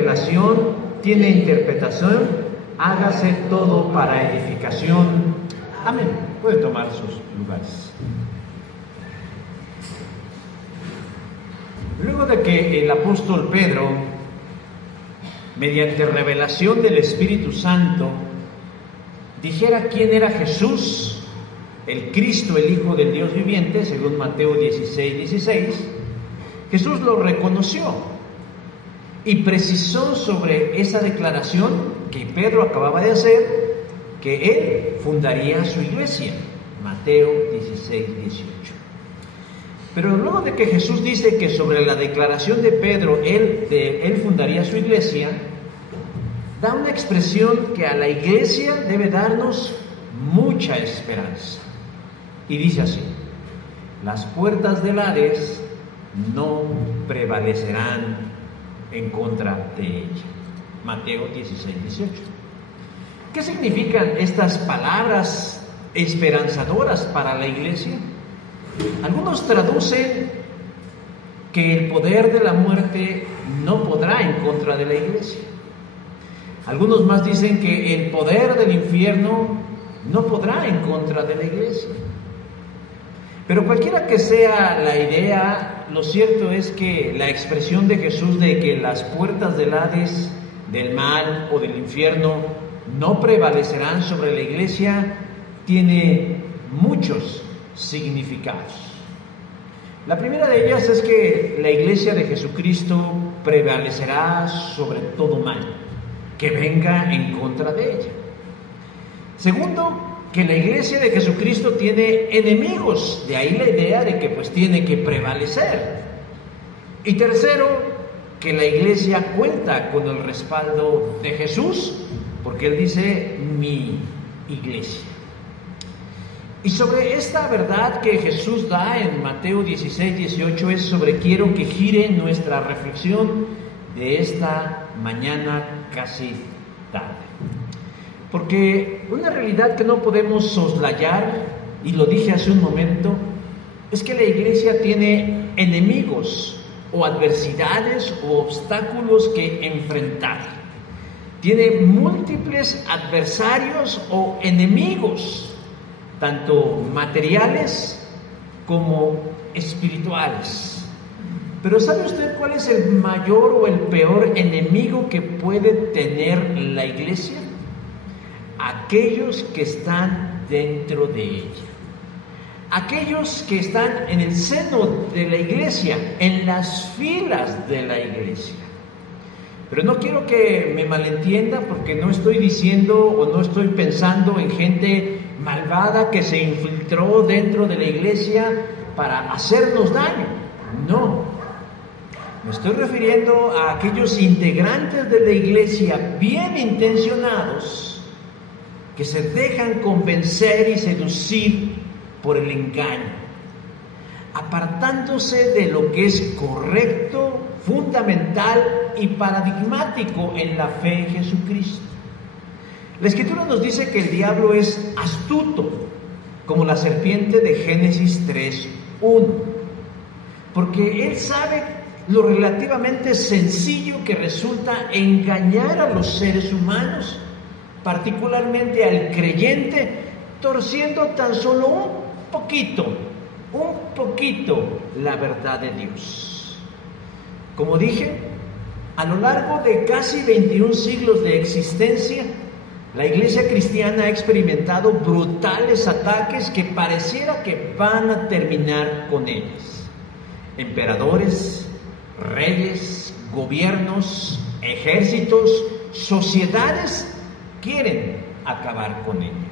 revelación, tiene interpretación, hágase todo para edificación. Amén. Pueden tomar sus lugares. Luego de que el apóstol Pedro, mediante revelación del Espíritu Santo, dijera quién era Jesús, el Cristo, el Hijo del Dios viviente, según Mateo 16:16, Jesús lo reconoció y precisó sobre esa declaración que Pedro acababa de hacer, que él fundaría su iglesia, Mateo 16:18. Pero luego de que Jesús dice que sobre la declaración de Pedro, él fundaría su iglesia, da una expresión que a la iglesia debe darnos mucha esperanza. Y dice así: las puertas del Hades no prevalecerán en contra de ella. Mateo 16:18. ¿Qué significan estas palabras esperanzadoras para la iglesia? Algunos traducen que el poder de la muerte no podrá en contra de la iglesia. Algunos más dicen que el poder del infierno no podrá en contra de la iglesia. Pero cualquiera que sea la idea, lo cierto es que la expresión de Jesús de que las puertas del Hades, del mal o del infierno no prevalecerán sobre la iglesia tiene muchos significados. La primera de ellas es que la iglesia de Jesucristo prevalecerá sobre todo mal que venga en contra de ella. Segundo, que la iglesia de Jesucristo tiene enemigos, de ahí la idea de que pues tiene que prevalecer. Y tercero, que la iglesia cuenta con el respaldo de Jesús, porque él dice mi iglesia. Y sobre esta verdad que Jesús da en Mateo 16:18 es sobre quiero que gire nuestra reflexión de esta mañana casi tarde. Porque una realidad que no podemos soslayar, y lo dije hace un momento, es que la iglesia tiene enemigos o adversidades o obstáculos que enfrentar. Tiene múltiples adversarios o enemigos, tanto materiales como espirituales. Pero ¿sabe usted cuál es el mayor o el peor enemigo que puede tener la iglesia? Aquellos que están dentro de ella. Aquellos que están en el seno de la iglesia, en las filas de la iglesia. Pero no quiero que me malentienda, porque no estoy diciendo o no estoy pensando en gente malvada que se infiltró dentro de la iglesia para hacernos daño. No. Me estoy refiriendo a aquellos integrantes de la iglesia bien intencionados que se dejan convencer y seducir por el engaño, apartándose de lo que es correcto, fundamental y paradigmático en la fe en Jesucristo. La Escritura nos dice que el diablo es astuto, como la serpiente de Génesis 3:1, porque él sabe lo relativamente sencillo que resulta engañar a los seres humanos, particularmente al creyente, torciendo tan solo un poquito la verdad de Dios. Como dije, a lo largo de casi 21 siglos de existencia, la iglesia cristiana ha experimentado brutales ataques que pareciera que van a terminar con ellas. Emperadores, reyes, gobiernos, ejércitos, sociedades quieren acabar con ella.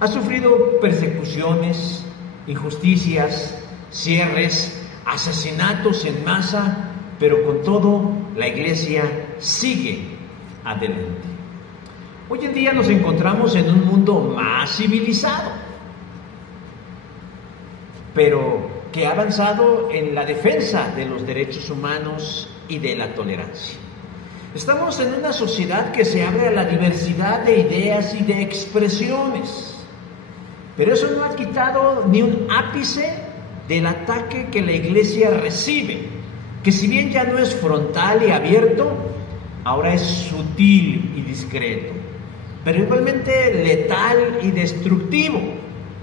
Ha sufrido persecuciones, injusticias, cierres, asesinatos en masa, pero con todo la iglesia sigue adelante. Hoy en día nos encontramos en un mundo más civilizado, pero que ha avanzado en la defensa de los derechos humanos y de la tolerancia. Estamos en una sociedad que se abre a la diversidad de ideas y de expresiones, pero eso no ha quitado ni un ápice del ataque que la iglesia recibe, que si bien ya no es frontal y abierto, ahora es sutil y discreto, pero igualmente letal y destructivo,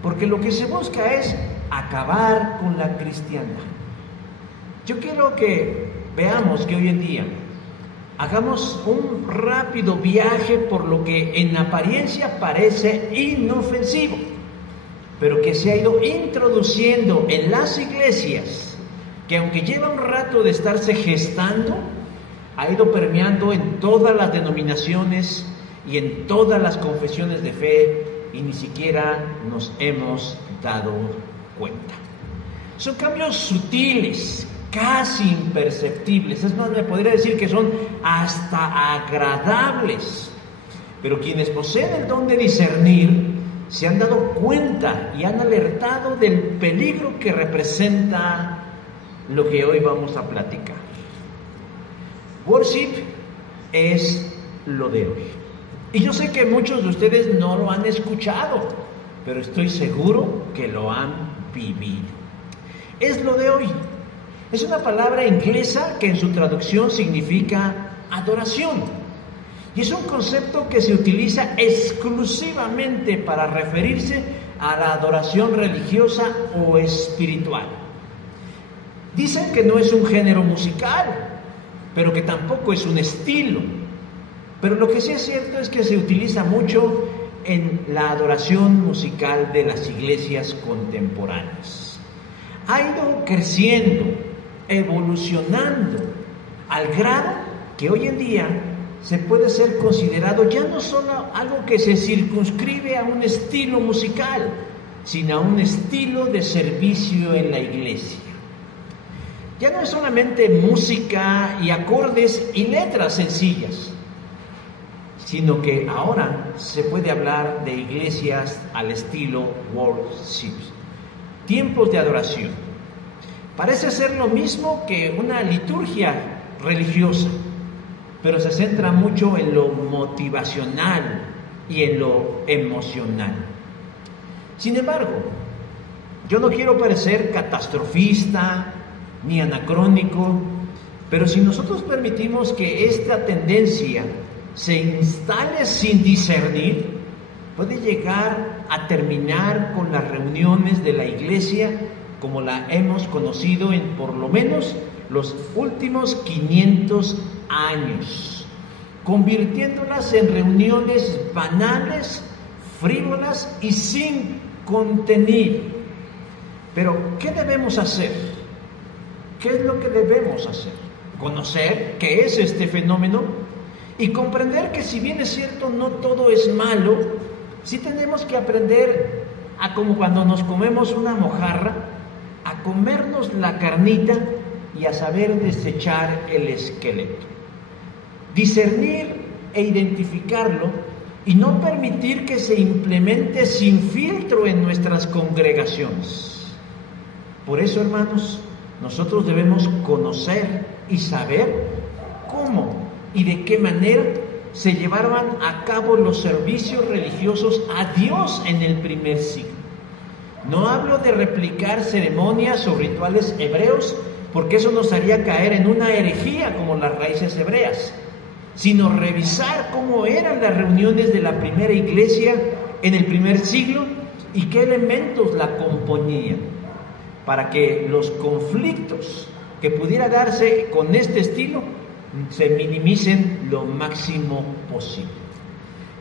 porque lo que se busca es acabar con la cristiandad. Yo quiero que veamos que hoy en día hagamos un rápido viaje por lo que en apariencia parece inofensivo, pero que se ha ido introduciendo en las iglesias, que aunque lleva un rato de estarse gestando, ha ido permeando en todas las denominaciones y en todas las confesiones de fe, y ni siquiera nos hemos dado cuenta. Son cambios sutiles, casi imperceptibles, es más, me podría decir que son hasta agradables, pero quienes poseen el don de discernir se han dado cuenta y han alertado del peligro que representa lo que hoy vamos a platicar. Worship es lo de hoy. Y yo sé que muchos de ustedes no lo han escuchado, pero estoy seguro que lo han vivido. Es lo de hoy. Es una palabra inglesa que en su traducción significa adoración. Y es un concepto que se utiliza exclusivamente para referirse a la adoración religiosa o espiritual. Dicen que no es un género musical, pero que tampoco es un estilo. Pero lo que sí es cierto es que se utiliza mucho en la adoración musical de las iglesias contemporáneas. Ha ido creciendo, evolucionando, al grado que hoy en día se puede ser considerado ya no solo algo que se circunscribe a un estilo musical, sino a un estilo de servicio en la iglesia. Ya no es solamente música y acordes y letras sencillas, sino que ahora se puede hablar de iglesias al estilo worship, tiempos de adoración. Parece ser lo mismo que una liturgia religiosa, pero se centra mucho en lo motivacional y en lo emocional. Sin embargo, yo no quiero parecer catastrofista ni anacrónico, pero si nosotros permitimos que esta tendencia se instale sin discernir, puede llegar a terminar con las reuniones de la iglesia como la hemos conocido en por lo menos los últimos 500 años, convirtiéndolas en reuniones banales, frívolas y sin contenido. Pero, ¿qué debemos hacer? ¿Qué es lo que debemos hacer? Conocer qué es este fenómeno y comprender que, si bien es cierto, no todo es malo, sí tenemos que aprender a, como cuando nos comemos una mojarra, a comernos la carnita y a saber desechar el esqueleto. Discernir e identificarlo y no permitir que se implemente sin filtro en nuestras congregaciones. Por eso, hermanos, nosotros debemos conocer y saber cómo y de qué manera se llevaban a cabo los servicios religiosos a Dios en el primer siglo. No hablo de replicar ceremonias o rituales hebreos, porque eso nos haría caer en una herejía como las raíces hebreas, sino revisar cómo eran las reuniones de la primera iglesia en el primer siglo y qué elementos la componían, para que los conflictos que pudiera darse con este estilo se minimicen lo máximo posible.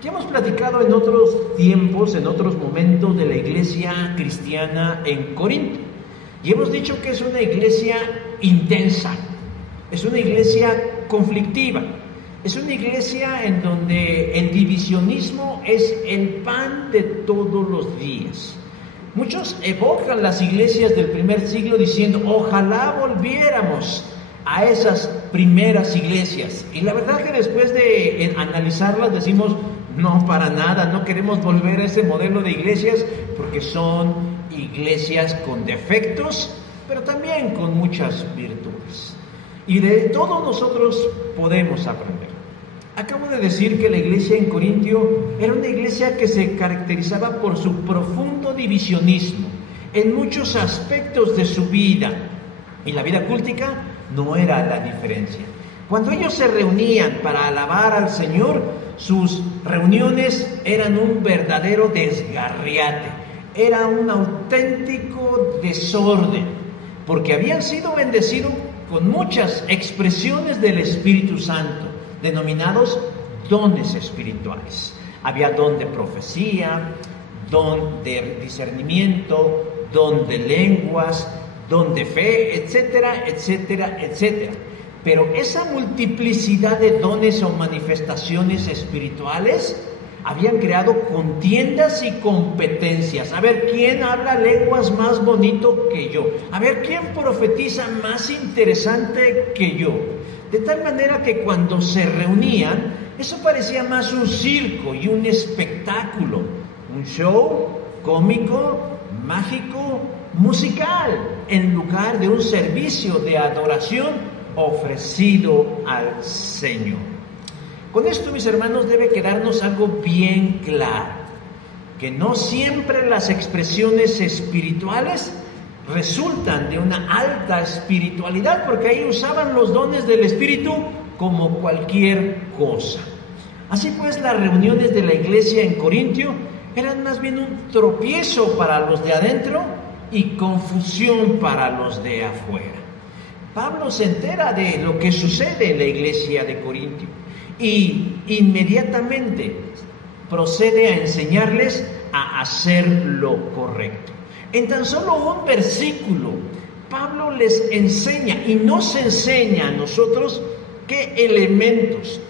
Ya hemos platicado en otros tiempos, en otros momentos, de la iglesia cristiana en Corinto, y hemos dicho que es una iglesia intensa, es una iglesia conflictiva, es una iglesia en donde el divisionismo es el pan de todos los días. Muchos evocan las iglesias del primer siglo diciendo, ojalá volviéramos a esas primeras iglesias. Y la verdad que después de analizarlas decimos, no, para nada, no queremos volver a ese modelo de iglesias, porque son iglesias con defectos, pero también con muchas virtudes. Y de todos nosotros podemos aprender. Acabo de decir que la iglesia en Corintio era una iglesia que se caracterizaba por su profundo divisionismo en muchos aspectos de su vida, y la vida cultica no era la diferencia. Cuando ellos se reunían para alabar al Señor, sus reuniones eran un verdadero desgarriate, era un auténtico desorden, porque habían sido bendecidos con muchas expresiones del Espíritu Santo, denominados dones espirituales. Había don de profecía, don de discernimiento, don de lenguas, don de fe, etcétera, etcétera, etcétera. Pero esa multiplicidad de dones o manifestaciones espirituales habían creado contiendas y competencias. A ver, ¿quién habla lenguas más bonito que yo? A ver, ¿quién profetiza más interesante que yo? De tal manera que cuando se reunían, eso parecía más un circo y un espectáculo, un show cómico, mágico, musical, en lugar de un servicio de adoración ofrecido al Señor. Con esto, mis hermanos, debe quedarnos algo bien claro, que no siempre las expresiones espirituales resultan de una alta espiritualidad, porque ahí usaban los dones del Espíritu como cualquier cosa. Así pues, las reuniones de la iglesia en Corintio eran más bien un tropiezo para los de adentro y confusión para los de afuera. Pablo se entera de lo que sucede en la iglesia de Corintio y inmediatamente procede a enseñarles a hacer lo correcto. En tan solo un versículo, Pablo les enseña y nos enseña a nosotros qué elementos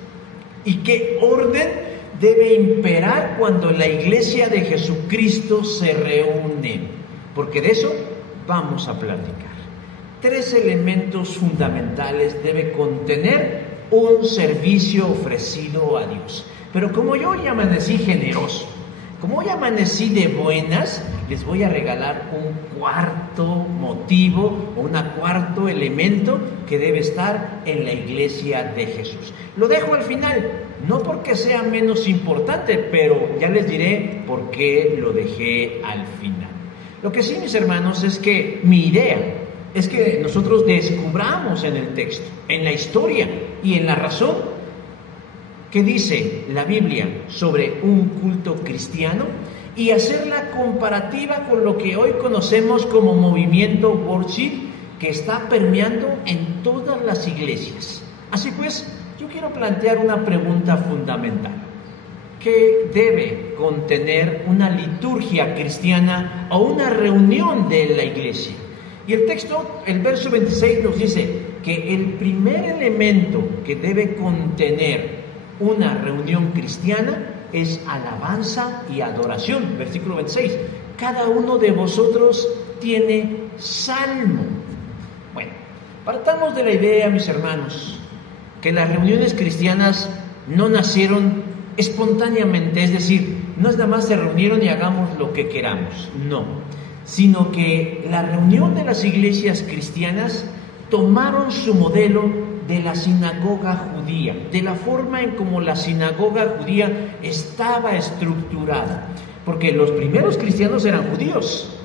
y qué orden debe imperar cuando la iglesia de Jesucristo se reúne, porque de eso vamos a platicar. 3 elementos fundamentales debe contener un servicio ofrecido a Dios. Pero como yo hoy amanecí generoso, como hoy amanecí de buenas, les voy a regalar un cuarto motivo o un cuarto elemento que debe estar en la iglesia de Jesús. Lo dejo al final, no porque sea menos importante, pero ya les diré por qué lo dejé al final. Lo que sí, mis hermanos, es que mi idea es que nosotros descubramos en el texto, en la historia y en la razón, que dice la Biblia sobre un culto cristiano y hacer la comparativa con lo que hoy conocemos como movimiento worship, que está permeando en todas las iglesias. Así pues, yo quiero plantear una pregunta fundamental. ¿Qué debe contener una liturgia cristiana o una reunión de la iglesia? Y el texto, el verso 26 nos dice que el primer elemento que debe contener una reunión cristiana es alabanza y adoración. Versículo 26. Cada uno de vosotros tiene salmo. Bueno, partamos de la idea, mis hermanos, que las reuniones cristianas no nacieron espontáneamente, es decir, no es nada más se reunieron y hagamos lo que queramos, no, sino que la reunión de las iglesias cristianas tomaron su modelo de la sinagoga judía, de la forma en como la sinagoga judía estaba estructurada, porque los primeros cristianos eran judíos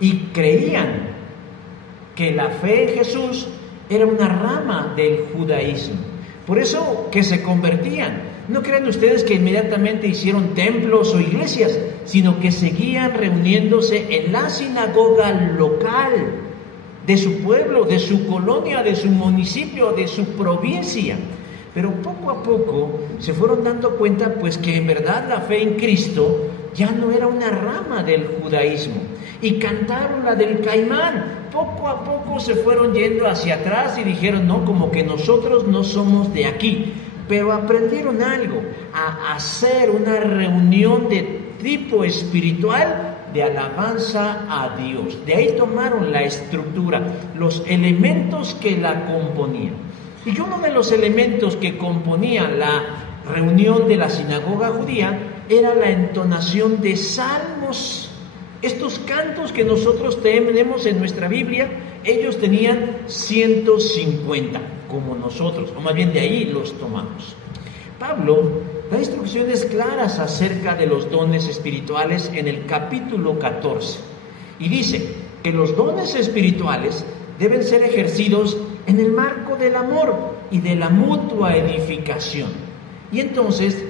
y creían que la fe en Jesús era una rama del judaísmo, por eso que se convertían. No crean ustedes que inmediatamente hicieron templos o iglesias, sino que seguían reuniéndose en la sinagoga local de su pueblo, de su colonia, de su municipio, de su provincia. Pero poco a poco se fueron dando cuenta pues que en verdad la fe en Cristo ya no era una rama del judaísmo. Y cantaron la del Caimán. Poco a poco se fueron yendo hacia atrás y dijeron, no, como que nosotros no somos de aquí. Pero aprendieron algo, a hacer una reunión de tipo espiritual de alabanza a Dios. De ahí tomaron la estructura, los elementos que la componían. Y uno de los elementos que componían la reunión de la sinagoga judía era la entonación de salmos. Estos cantos que nosotros tenemos en nuestra Biblia, ellos tenían 150, como nosotros, o más bien de ahí los tomamos. Pablo da instrucciones claras acerca de los dones espirituales en el capítulo 14 y dice que los dones espirituales deben ser ejercidos en el marco del amor, y de la mutua edificación. Y entonces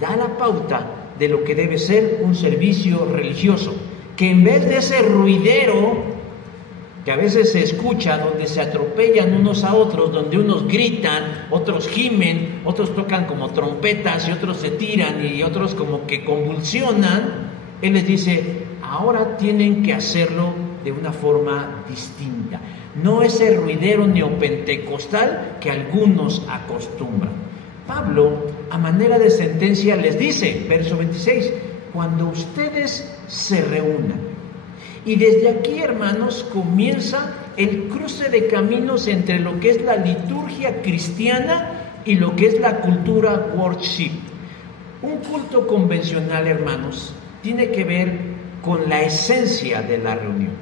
da la pauta de lo que debe ser un servicio religioso, que en vez de ese ruidero que a veces se escucha, donde se atropellan unos a otros, donde unos gritan, otros gimen, otros tocan como trompetas y otros se tiran y otros como que convulsionan, Él les dice, ahora tienen que hacerlo de una forma distinta. No ese ruidero neopentecostal que algunos acostumbran. Pablo, a manera de sentencia, les dice, verso 26, cuando ustedes se reúnan. Y desde aquí, hermanos, comienza el cruce de caminos entre lo que es la liturgia cristiana y lo que es la cultura worship. Un culto convencional, hermanos, tiene que ver con la esencia de la reunión.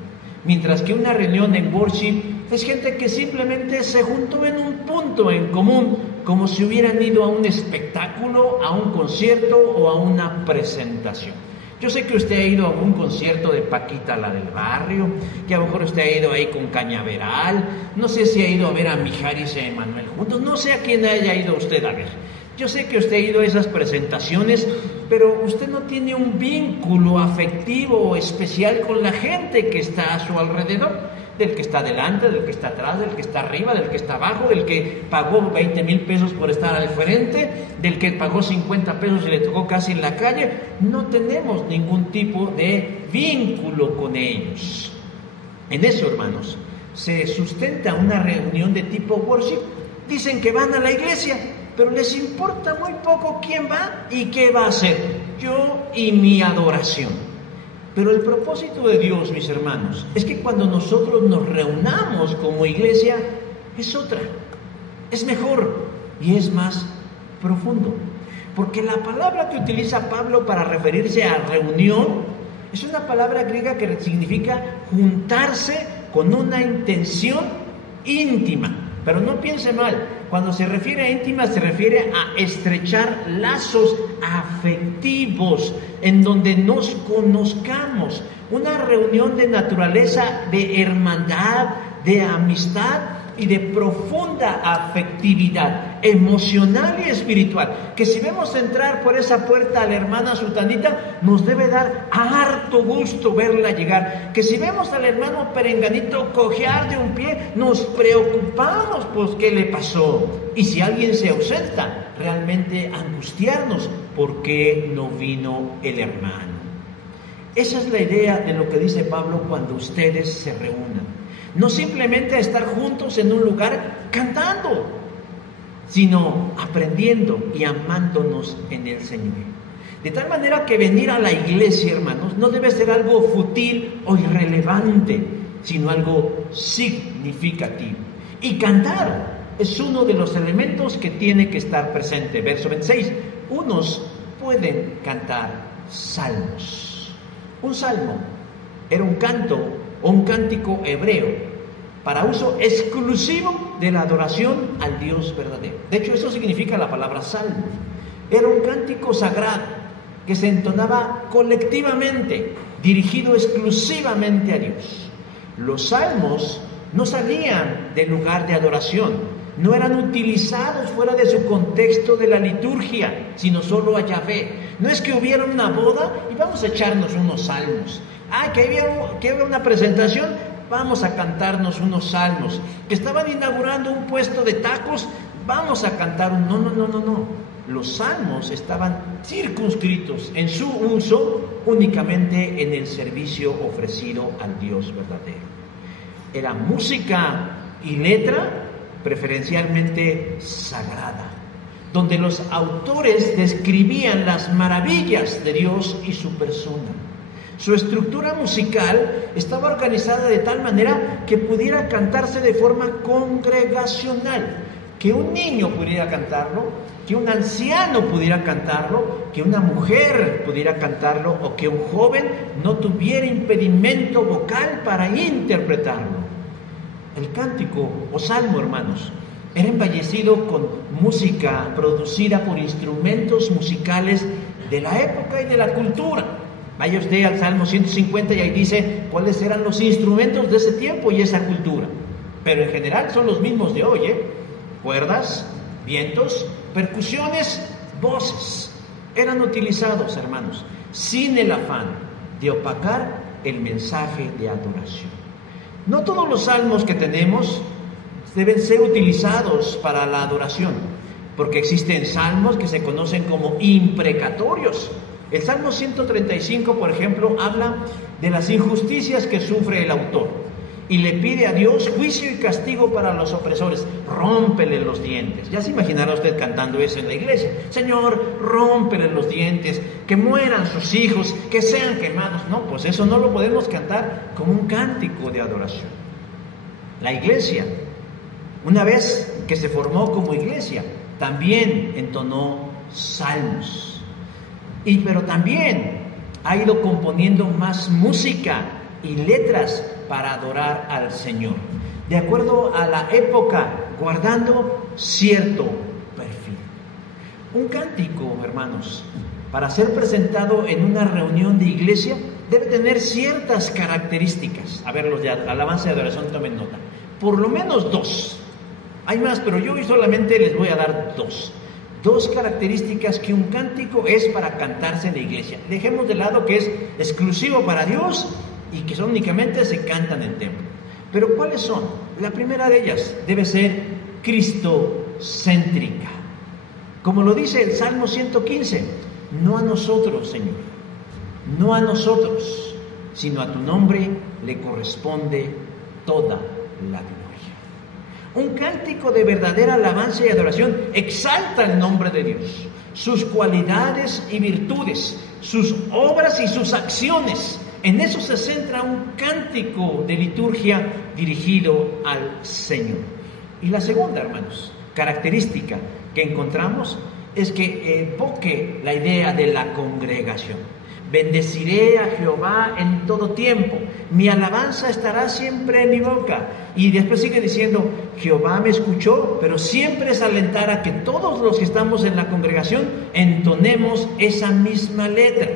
Mientras que una reunión en worship es gente que simplemente se juntó en un punto en común, como si hubieran ido a un espectáculo, a un concierto o a una presentación. Yo sé que usted ha ido a un concierto de Paquita, la del barrio, que a lo mejor usted ha ido ahí con Cañaveral, no sé si ha ido a ver a Mijares y a Emanuel juntos, no sé a quién haya ido usted a ver. Yo sé que usted ha ido a esas presentaciones, pero usted no tiene un vínculo afectivo o especial con la gente que está a su alrededor, del que está delante, del que está atrás, del que está arriba, del que está abajo, del que pagó 20,000 pesos por estar al frente, del que pagó 50 pesos y le tocó casi en la calle. No tenemos ningún tipo de vínculo con ellos. En eso, hermanos, se sustenta una reunión de tipo worship. Dicen que van a la iglesia, pero les importa muy poco quién va y qué va a hacer. Yo y mi adoración. Pero el propósito de Dios, mis hermanos, es que cuando nosotros nos reunamos como iglesia, es otra, es mejor y es más profundo. Porque la palabra que utiliza Pablo para referirse a reunión es una palabra griega que significa juntarse con una intención íntima. Pero no piense mal, cuando se refiere a íntima se refiere a estrechar lazos afectivos en donde nos conozcamos. Una reunión de naturaleza de hermandad, de amistad y de profunda afectividad emocional y espiritual, que si vemos entrar por esa puerta a la hermana Sutanita, nos debe dar harto gusto verla llegar, que si vemos al hermano Perenganito cojear de un pie, nos preocupamos pues qué le pasó, y si alguien se ausenta, realmente angustiarnos porque no vino el hermano. Esa es la idea de lo que dice Pablo cuando ustedes se reúnan. No simplemente estar juntos en un lugar cantando, sino aprendiendo y amándonos en el Señor. De tal manera que venir a la iglesia, hermanos, no debe ser algo fútil o irrelevante, sino algo significativo. Y cantar es uno de los elementos que tiene que estar presente. Verso 26. Unos pueden cantar salmos. Un salmo era un canto o un cántico hebreo para uso exclusivo de la adoración al Dios verdadero. De hecho, eso significa la palabra salmo. Era un cántico sagrado que se entonaba colectivamente, dirigido exclusivamente a Dios. Los salmos no salían del lugar de adoración, no eran utilizados fuera de su contexto de la liturgia, sino solo a Yahvé. No es que hubiera una boda y vamos a echarnos unos salmos. Que hubiera una presentación, vamos a cantarnos unos salmos. Que estaban inaugurando un puesto de tacos, vamos a cantar un... No. Los salmos estaban circunscritos en su uso únicamente en el servicio ofrecido al Dios verdadero. Era música y letra preferencialmente sagrada, donde los autores describían las maravillas de Dios y su persona. Su estructura musical estaba organizada de tal manera que pudiera cantarse de forma congregacional, que un niño pudiera cantarlo, que un anciano pudiera cantarlo, que una mujer pudiera cantarlo o que un joven no tuviera impedimento vocal para interpretarlo. El cántico o salmo, hermanos, era embellecido con música producida por instrumentos musicales de la época y de la cultura. Vaya usted al Salmo 150 y ahí dice cuáles eran los instrumentos de ese tiempo y esa cultura. Pero en general son los mismos de hoy, Cuerdas, vientos, percusiones, voces. Eran utilizados, hermanos, sin el afán de opacar el mensaje de adoración. No todos los salmos que tenemos deben ser utilizados para la adoración, porque existen salmos que se conocen como imprecatorios. El Salmo 135, por ejemplo, habla de las injusticias que sufre el autor y le pide a Dios juicio y castigo para los opresores. Rómpele los dientes. Ya se imaginará usted cantando eso en la iglesia. Señor, rómpele los dientes, que mueran sus hijos, que sean quemados. No, pues eso no lo podemos cantar como un cántico de adoración. La iglesia, una vez que se formó como iglesia, también entonó salmos. Pero también ha ido componiendo más música y letras para adorar al Señor, de acuerdo a la época, guardando cierto perfil. Un cántico, hermanos, para ser presentado en una reunión de iglesia, debe tener ciertas características. A ver, los de alabanza y adoración, tomen nota. Por lo menos 2. Hay más, pero yo hoy solamente les voy a dar 2. 2 características que un cántico es para cantarse en la iglesia. Dejemos de lado que es exclusivo para Dios y que únicamente se cantan en templo. Pero ¿cuáles son? La primera de ellas debe ser cristocéntrica. Como lo dice el Salmo 115, no a nosotros, Señor, no a nosotros, sino a tu nombre le corresponde toda la gloria. Un cántico de verdadera alabanza y adoración exalta el nombre de Dios, sus cualidades y virtudes, sus obras y sus acciones. En eso se centra un cántico de liturgia dirigido al Señor. Y la segunda, hermanos, característica que encontramos es que evoque la idea de la congregación. Bendeciré a Jehová en todo tiempo, mi alabanza estará siempre en mi boca. Y después sigue diciendo, Jehová me escuchó, pero siempre es alentar a que todos los que estamos en la congregación entonemos esa misma letra.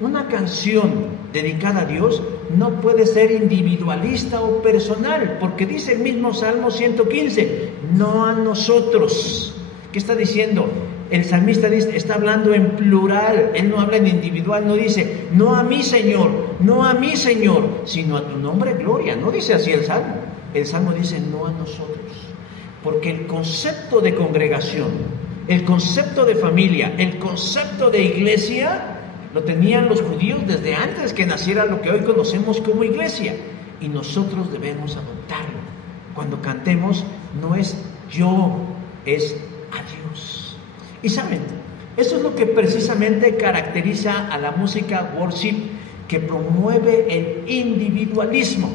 Una canción dedicada a Dios no puede ser individualista o personal, porque dice el mismo Salmo 115, no a nosotros. ¿Qué está diciendo? El salmista está hablando en plural, él no habla en individual, no dice, no a mí Señor, no a mí Señor, sino a tu nombre gloria. No dice así el Salmo dice no a nosotros, porque el concepto de congregación, el concepto de familia, el concepto de iglesia, lo tenían los judíos desde antes que naciera lo que hoy conocemos como iglesia, y nosotros debemos adoptarlo. Cuando cantemos, no es yo, es a Dios. Y saben, eso es lo que precisamente caracteriza a la música worship, que promueve el individualismo,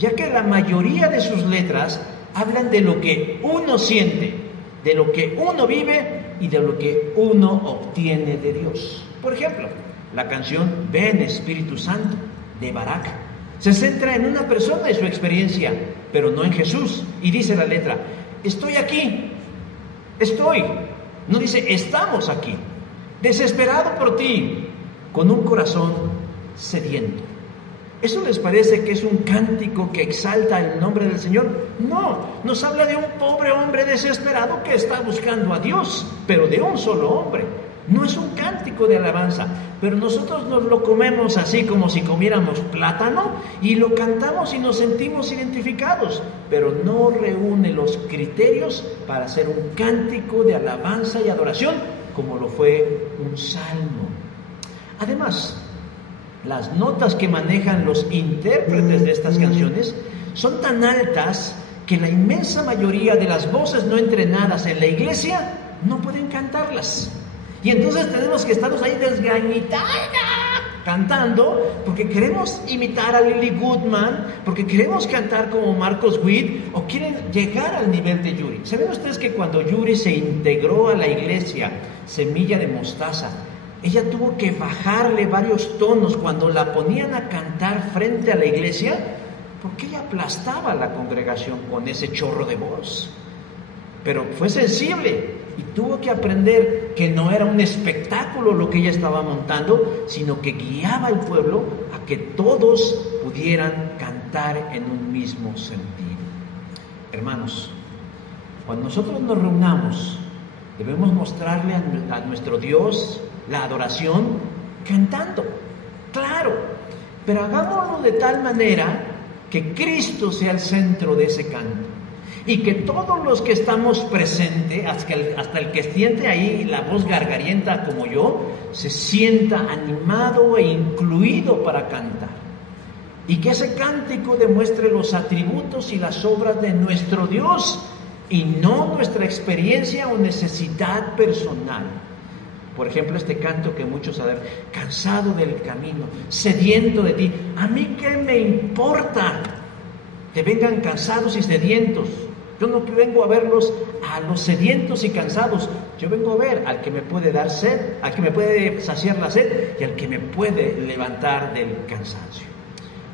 ya que la mayoría de sus letras hablan de lo que uno siente, de lo que uno vive y de lo que uno obtiene de Dios. Por ejemplo, la canción Ven Espíritu Santo de Barak se centra en una persona y su experiencia, pero no en Jesús. Y dice la letra, estoy aquí, no dice estamos aquí, desesperado por ti, con un corazón sediento. ¿Eso les parece que es un cántico que exalta el nombre del Señor? No, nos habla de un pobre hombre desesperado que está buscando a Dios, pero de un solo hombre. No es un cántico de alabanza, pero nosotros nos lo comemos así como si comiéramos plátano y lo cantamos y nos sentimos identificados, pero no reúne los criterios para ser un cántico de alabanza y adoración como lo fue un salmo. Además, las notas que manejan los intérpretes de estas canciones son tan altas que la inmensa mayoría de las voces no entrenadas en la iglesia no pueden cantarlas. Y entonces tenemos que estarnos ahí desgañitados cantando porque queremos imitar a Lily Goodman, porque queremos cantar como Marcos Witt o quieren llegar al nivel de Yuri. ¿Saben ustedes que cuando Yuri se integró a la iglesia Semilla de Mostaza, ella tuvo que bajarle varios tonos cuando la ponían a cantar frente a la iglesia? Porque ella aplastaba a la congregación con ese chorro de voz. Pero fue sensible y tuvo que aprender que no era un espectáculo lo que ella estaba montando, sino que guiaba al pueblo a que todos pudieran cantar en un mismo sentido. Hermanos, Cuando nosotros nos reunamos, debemos mostrarle a nuestro Dios la adoración cantando, claro, pero hagámoslo de tal manera que Cristo sea el centro de ese canto y que todos los que estamos presentes, hasta el que siente ahí la voz gargarienta como yo, se sienta animado e incluido para cantar. Y que ese cántico demuestre los atributos y las obras de nuestro Dios y no nuestra experiencia o necesidad personal. Por ejemplo, este canto que muchos saben, cansado del camino, sediento de ti. ¿A mí qué me importa que vengan cansados y sedientos? Yo no vengo a verlos a los sedientos y cansados. Yo vengo a ver al que me puede dar sed, al que me puede saciar la sed y al que me puede levantar del cansancio.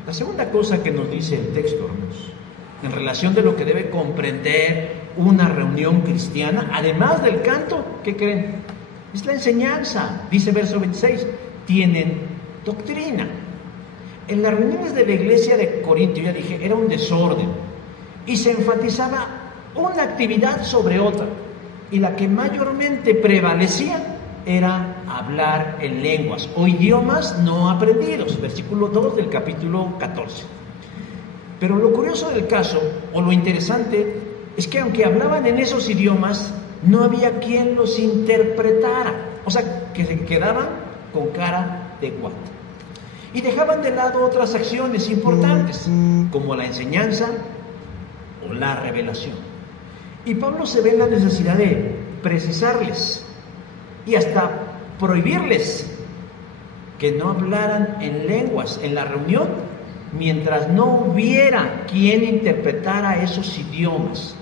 La segunda cosa que nos dice el texto, hermanos, en relación de lo que debe comprender una reunión cristiana, además del canto, ¿qué creen? Es la enseñanza. Dice verso 26, tienen doctrina. En las reuniones de la iglesia de Corinto, ya dije, era un desorden y se enfatizaba una actividad sobre otra, y la que mayormente prevalecía era hablar en lenguas o idiomas no aprendidos, versículo 2 del capítulo 14. Pero lo curioso del caso, o lo interesante, es que aunque hablaban en esos idiomas, no había quien los interpretara, o sea, que se quedaban con cara de guata. Y dejaban de lado otras acciones importantes, como la enseñanza o la revelación. Y Pablo se ve en la necesidad de precisarles y hasta prohibirles que no hablaran en lenguas en la reunión mientras no hubiera quien interpretara esos idiomas.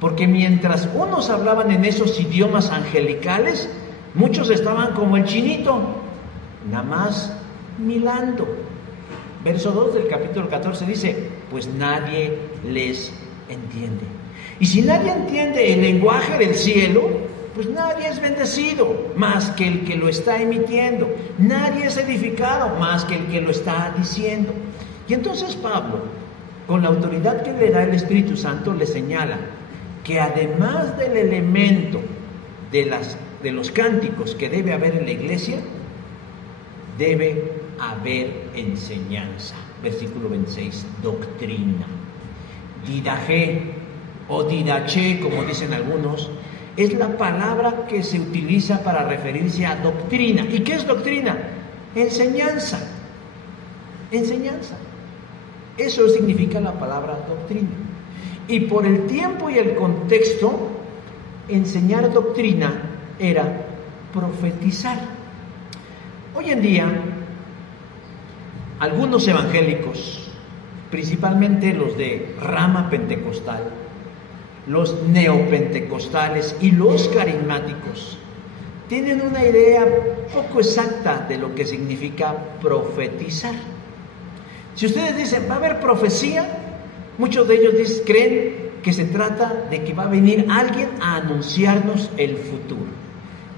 Porque mientras unos hablaban en esos idiomas angelicales, muchos estaban como el chinito, nada más milando. Verso 2 del capítulo 14 dice, pues nadie les entiende. Y si nadie entiende el lenguaje del cielo, pues nadie es bendecido más que el que lo está emitiendo. Nadie es edificado más que el que lo está diciendo. Y entonces Pablo, con la autoridad que le da el Espíritu Santo, le señala que además del elemento de los cánticos que debe haber en la iglesia, debe haber enseñanza. Versículo 26, doctrina. Didaje o didache, como dicen algunos, es la palabra que se utiliza para referirse a doctrina. ¿Y qué es doctrina? Enseñanza. Enseñanza. Eso significa la palabra doctrina. Y por el tiempo y el contexto, enseñar doctrina era profetizar. Hoy en día, algunos evangélicos, principalmente los de rama pentecostal, los neopentecostales y los carismáticos, tienen una idea poco exacta de lo que significa profetizar. Si ustedes dicen, va a haber profecía, muchos de ellos creen que se trata de que va a venir alguien a anunciarnos el futuro.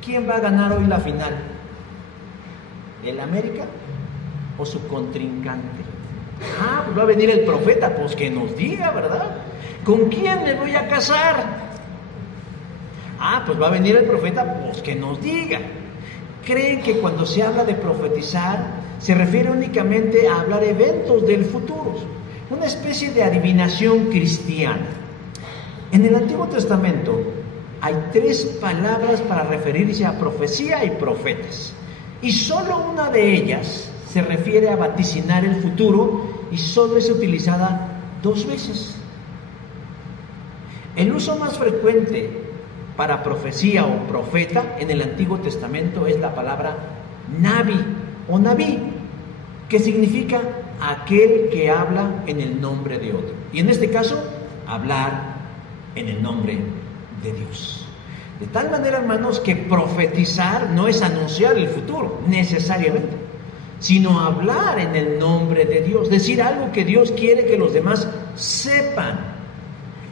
¿Quién va a ganar hoy la final? ¿El América o su contrincante? Pues va a venir el profeta, pues que nos diga, ¿verdad? ¿Con quién me voy a casar? Pues va a venir el profeta, pues que nos diga. Creen que cuando se habla de profetizar, se refiere únicamente a hablar eventos del futuro, una especie de adivinación cristiana. En el Antiguo Testamento hay 3 palabras para referirse a profecía y profetas, y solo una de ellas se refiere a vaticinar el futuro y solo es utilizada 2 veces. El uso más frecuente para profecía o profeta en el Antiguo Testamento es la palabra nabi o nabí, que significa aquel que habla en el nombre de otro. Y en este caso, hablar en el nombre de Dios. De tal manera, hermanos, que profetizar no es anunciar el futuro, necesariamente, sino hablar en el nombre de Dios, decir algo que Dios quiere que los demás sepan.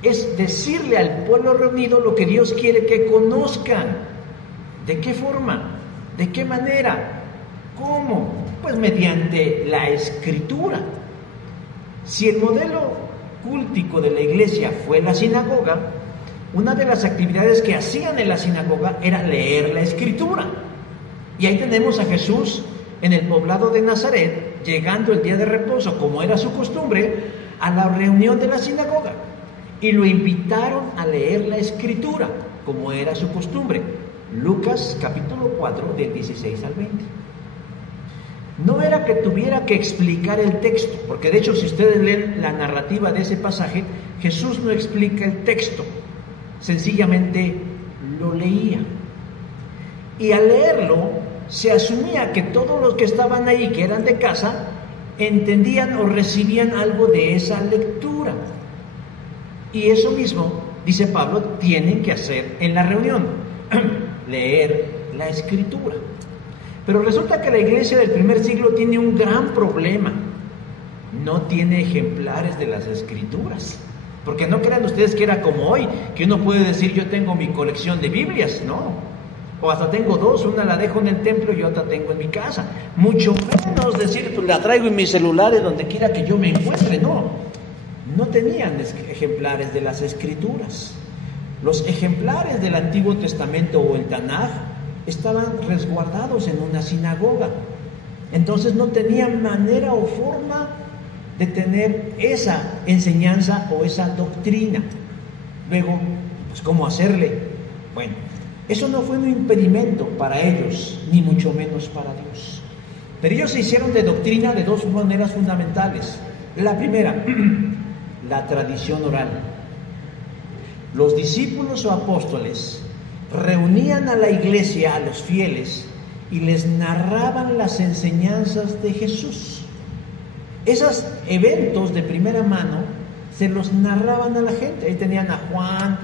Es decirle al pueblo reunido lo que Dios quiere que conozcan. ¿De qué forma? ¿De qué manera? ¿Cómo? Pues mediante la Escritura. Si el modelo cúltico de la iglesia fue la sinagoga, una de las actividades que hacían en la sinagoga era leer la Escritura. Y ahí tenemos a Jesús en el poblado de Nazaret, llegando el día de reposo, como era su costumbre, a la reunión de la sinagoga. Y lo invitaron a leer la Escritura, como era su costumbre. Lucas capítulo 4, del 16 al 20. No era que tuviera que explicar el texto, porque de hecho si ustedes leen la narrativa de ese pasaje, Jesús no explica el texto, sencillamente lo leía. Y al leerlo, se asumía que todos los que estaban ahí, que eran de casa, entendían o recibían algo de esa lectura. Y eso mismo, dice Pablo, tienen que hacer en la reunión, leer la Escritura. Pero resulta que la iglesia del primer siglo tiene un gran problema. No tiene ejemplares de las Escrituras. Porque no crean ustedes que era como hoy, que uno puede decir yo tengo mi colección de Biblias, no. O hasta tengo dos, una la dejo en el templo y otra tengo en mi casa. Mucho menos decir, pues la traigo en mis celulares donde quiera que yo me encuentre, no. No tenían ejemplares de las Escrituras. Los ejemplares del Antiguo Testamento o el Tanaj estaban resguardados en una sinagoga. Entonces no tenían manera o forma de tener esa enseñanza o esa doctrina. Luego, pues ¿cómo hacerle? Bueno, eso no fue un impedimento para ellos, ni mucho menos para Dios. Pero ellos se hicieron de doctrina de dos maneras fundamentales. La primera, la tradición oral. Los discípulos o apóstoles reunían a la iglesia, a los fieles, y les narraban las enseñanzas de Jesús. Esos eventos de primera mano se los narraban a la gente. Ahí tenían a Juan,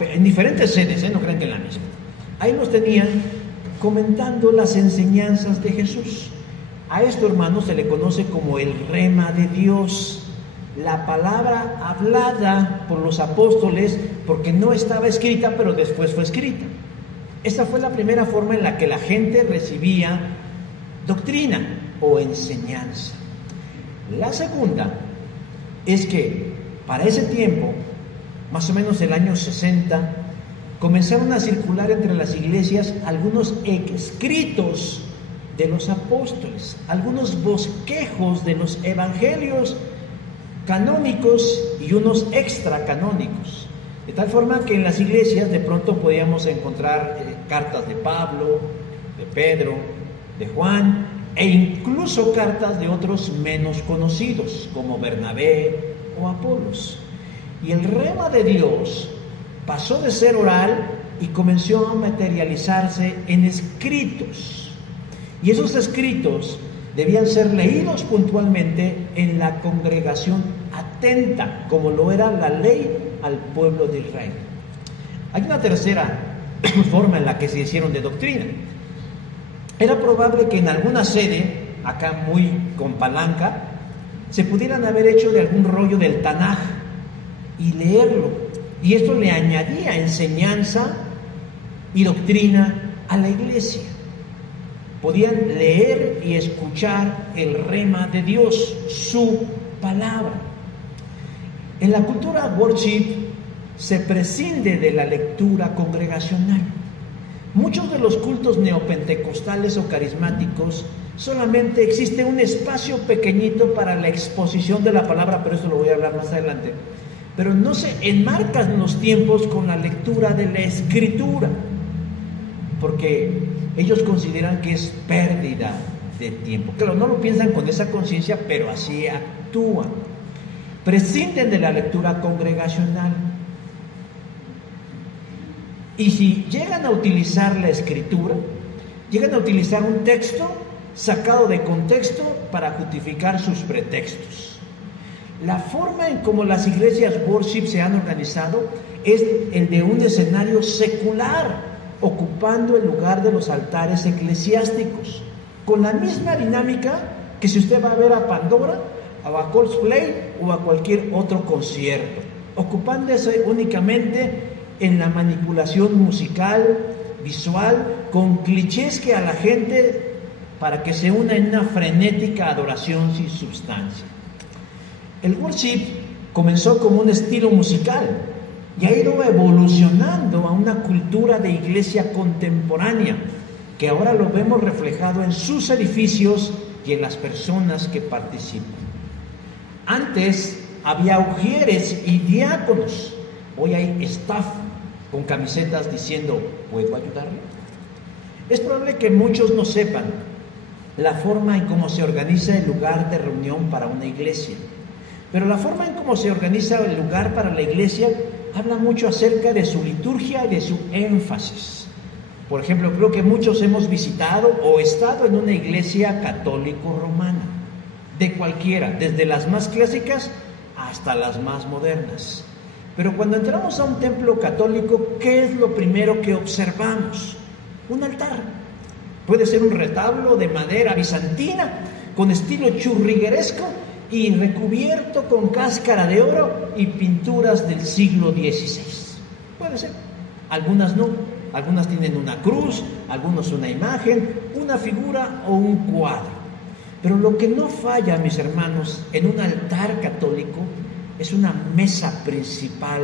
en diferentes sedes, no crean que en la misma. Ahí los tenían comentando las enseñanzas de Jesús. A esto, hermanos, se le conoce como el rema de Dios, la palabra hablada por los apóstoles, porque no estaba escrita, pero después fue escrita. Esa fue la primera forma en la que la gente recibía doctrina o enseñanza. La segunda es que para ese tiempo, más o menos el año 60, comenzaron a circular entre las iglesias algunos escritos de los apóstoles, algunos bosquejos de los evangelios canónicos y unos extracanónicos. De tal forma que en las iglesias de pronto podíamos encontrar cartas de Pablo, de Pedro, de Juan, e incluso cartas de otros menos conocidos, como Bernabé o Apolos. Y el rema de Dios pasó de ser oral y comenzó a materializarse en escritos. Y esos escritos debían ser leídos puntualmente en la congregación atenta, como lo era la ley al pueblo de Israel. Hay una tercera forma en la que se hicieron de doctrina. Era probable que en alguna sede, acá muy con palanca, se pudieran haber hecho de algún rollo del Tanaj y leerlo. Y esto le añadía enseñanza y doctrina a la iglesia. Podían leer y escuchar el rema de Dios, su palabra. En la cultura worship se prescinde de la lectura congregacional. Muchos de los cultos neopentecostales o carismáticos solamente existe un espacio pequeñito para la exposición de la palabra, pero eso lo voy a hablar más adelante. Pero no se enmarcan los tiempos con la lectura de la Escritura, porque ellos consideran que es pérdida de tiempo. Claro, no lo piensan con esa conciencia, pero así actúan. Prescinden de la lectura congregacional. Y si llegan a utilizar la Escritura, llegan a utilizar un texto sacado de contexto para justificar sus pretextos. La forma en cómo las iglesias worship se han organizado es el de un escenario secular, ocupando el lugar de los altares eclesiásticos, con la misma dinámica que si usted va a ver a Pandora, a Coldplay o a cualquier otro concierto, ocupándose únicamente en la manipulación musical, visual, con clichés que a la gente para que se una en una frenética adoración sin sustancia. El worship comenzó como un estilo musical, y ha ido evolucionando a una cultura de iglesia contemporánea, que ahora lo vemos reflejado en sus edificios y en las personas que participan. Antes había ujieres y diáconos, hoy hay staff con camisetas diciendo, ¿puedo ayudarle? Es probable que muchos no sepan la forma en cómo se organiza el lugar de reunión para una iglesia, pero la forma en cómo se organiza el lugar para la iglesia habla mucho acerca de su liturgia y de su énfasis. Por ejemplo, creo que muchos hemos visitado o estado en una iglesia católico-romana, de cualquiera, desde las más clásicas hasta las más modernas. Pero cuando entramos a un templo católico, ¿qué es lo primero que observamos? Un altar. Puede ser un retablo de madera bizantina con estilo churrigueresco y recubierto con cáscara de oro y pinturas del siglo XVI. Puede ser. Algunas no. Algunas tienen una cruz, algunos una imagen, una figura o un cuadro. Pero lo que no falla, mis hermanos, en un altar católico es una mesa principal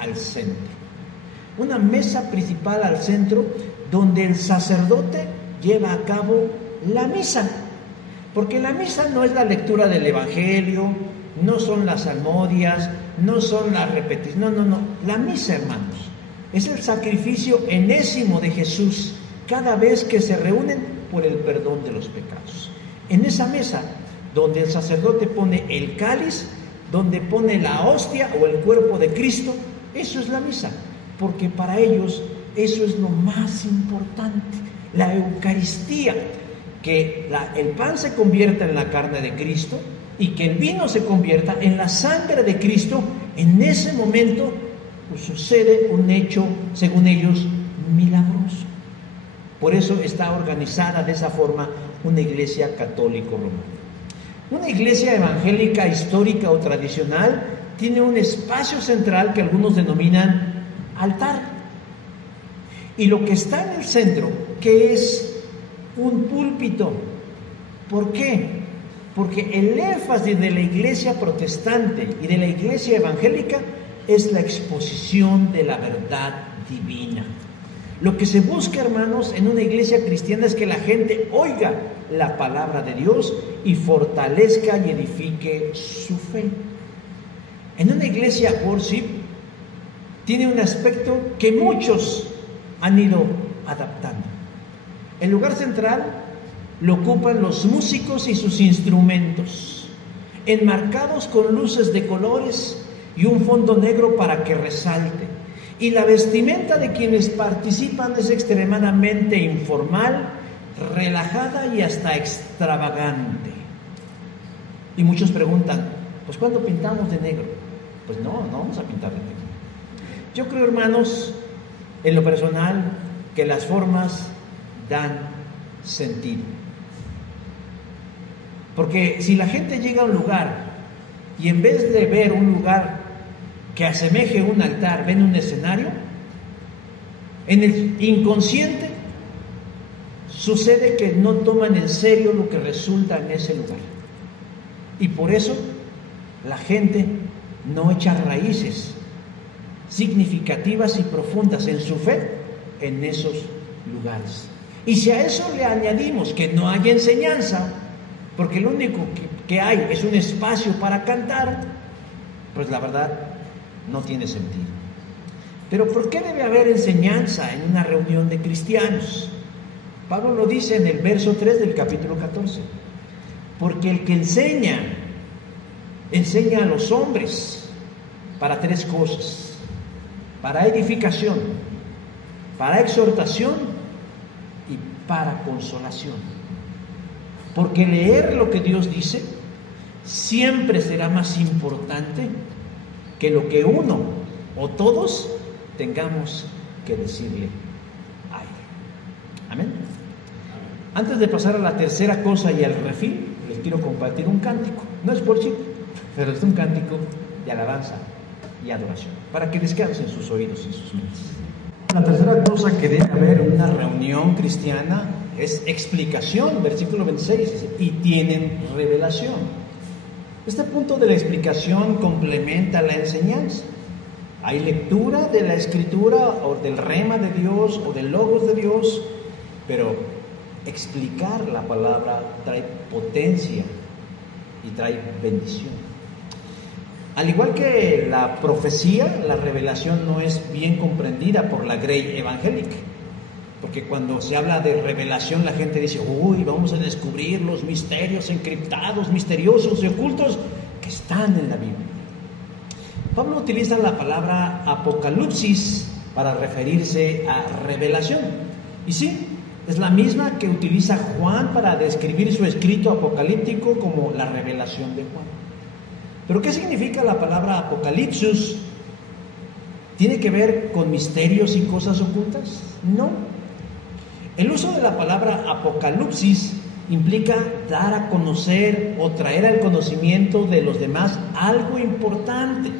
al centro. Una mesa principal al centro donde el sacerdote lleva a cabo la misa. Porque la misa no es la lectura del Evangelio, no son las salmodias, no son las repeticiones, no. La misa, hermanos, es el sacrificio enésimo de Jesús cada vez que se reúnen por el perdón de los pecados. En esa mesa, donde el sacerdote pone el cáliz, donde pone la hostia o el cuerpo de Cristo, eso es la misa, porque para ellos eso es lo más importante, la Eucaristía, que el pan se convierta en la carne de Cristo y que el vino se convierta en la sangre de Cristo. En ese momento pues, sucede un hecho, según ellos, milagroso. Por eso está organizada de esa forma una iglesia católico-romana. Una iglesia evangélica histórica o tradicional tiene un espacio central que algunos denominan altar. Y lo que está en el centro, que es un púlpito. ¿Por qué? Porque el énfasis de la iglesia protestante y de la iglesia evangélica es la exposición de la verdad divina. Lo que se busca, hermanos, en una iglesia cristiana es que la gente oiga la palabra de Dios y fortalezca y edifique su fe. En una iglesia worship tiene un aspecto que muchos han ido adaptando. El lugar central lo ocupan los músicos y sus instrumentos, enmarcados con luces de colores y un fondo negro para que resalte. Y la vestimenta de quienes participan es extremadamente informal, relajada y hasta extravagante. Y muchos preguntan, pues ¿cuándo pintamos de negro? Pues no vamos a pintar de negro. Yo creo, hermanos, en lo personal, que las formas dan sentido. Porque si la gente llega a un lugar y en vez de ver un lugar que asemeje un altar, ven un escenario, en el inconsciente sucede que no toman en serio lo que resulta en ese lugar. Y por eso la gente no echa raíces significativas y profundas en su fe en esos lugares. Y si a eso le añadimos que no hay enseñanza, porque lo único que hay es un espacio para cantar, pues la verdad no tiene sentido. Pero ¿por qué debe haber enseñanza en una reunión de cristianos? Pablo lo dice en el verso 3 del capítulo 14. Porque el que enseña a los hombres para tres cosas: para edificación, para exhortación y para consolación. Porque leer lo que Dios dice siempre será más importante que lo que uno o todos tengamos que decirle a Él. Amén. Antes de pasar a la tercera cosa y al refil, les quiero compartir un cántico. No es worship, pero es un cántico de alabanza y adoración, para que descansen sus oídos y sus mentes. La tercera cosa que debe haber en una reunión cristiana es explicación, versículo 26, dice, y tienen revelación. Este punto de la explicación complementa la enseñanza. Hay lectura de la Escritura o del rema de Dios o del logos de Dios, pero explicar la palabra trae potencia y trae bendición. Al igual que la profecía, la revelación no es bien comprendida por la grey evangélica, porque cuando se habla de revelación la gente dice, uy, vamos a descubrir los misterios encriptados, misteriosos y ocultos que están en la Biblia. Pablo utiliza la palabra apocalipsis para referirse a revelación, y sí, es la misma que utiliza Juan para describir su escrito apocalíptico como la revelación de Juan. ¿Pero qué significa la palabra apocalipsis? ¿Tiene que ver con misterios y cosas ocultas? No. El uso de la palabra apocalipsis implica dar a conocer o traer al conocimiento de los demás algo importante.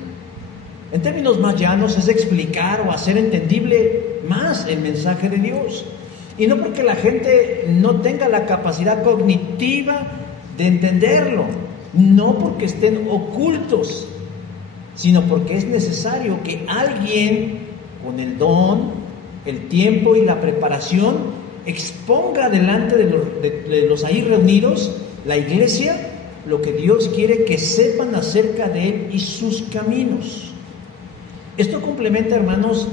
En términos más llanos es explicar o hacer entendible más el mensaje de Dios. Y no porque la gente no tenga la capacidad cognitiva de entenderlo, no porque estén ocultos, sino porque es necesario que alguien con el don, el tiempo y la preparación exponga delante de los ahí reunidos, la iglesia, lo que Dios quiere que sepan acerca de Él y sus caminos. Esto complementa, hermanos,